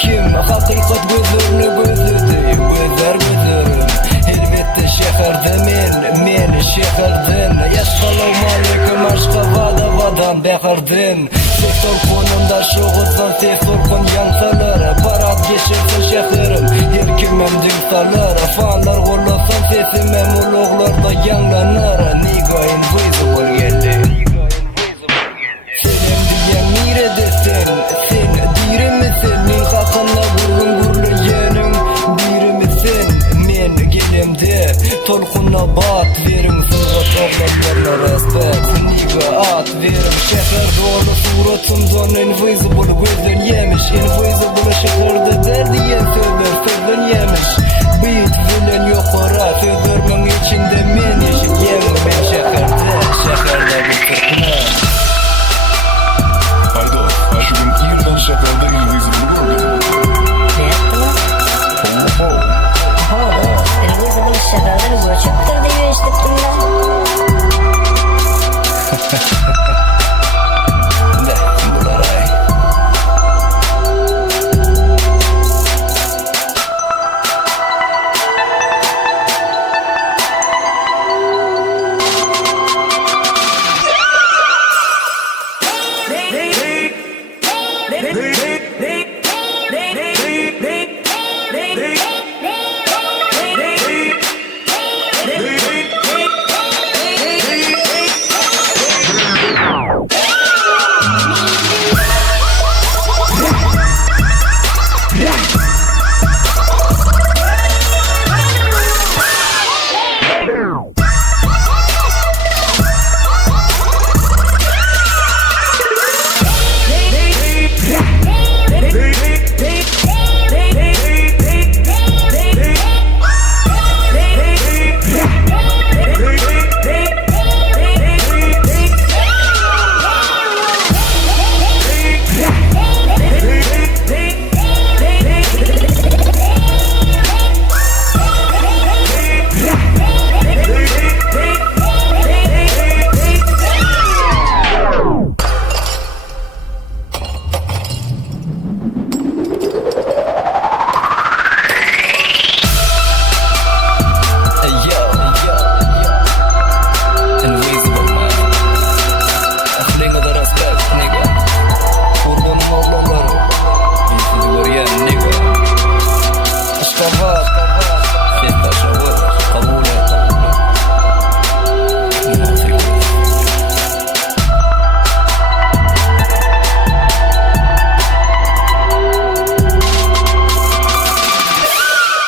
kim hakikat gözlerini gözledi, gözler gözlerim. Elbette şehirde men şehirden. Yaşkalım aleyküm aşka vadan bekirden. Sektör konunda şoğuzdan ses orkun yanksalar. Parat geçirsin şehirim, her kimem dingsalar. Fanlar kollasan sesim emuloglarda yanlanır. Nigga invisible geldi. Senem diyen neredesin? Sen diri misin? Min hakkında gurgun yeğenim diri misin? Men gelemde tolkunna bat verim. Surat oğlanlarla respect. Nigga at verim. Şehir dolu suratımdan invisible gözden yemiş. Invisible şehirde derdiyen sözden yemiş. Beat bilen yukarı sözlermin içinde men yeşil yerim. Ben şehirde bir Türk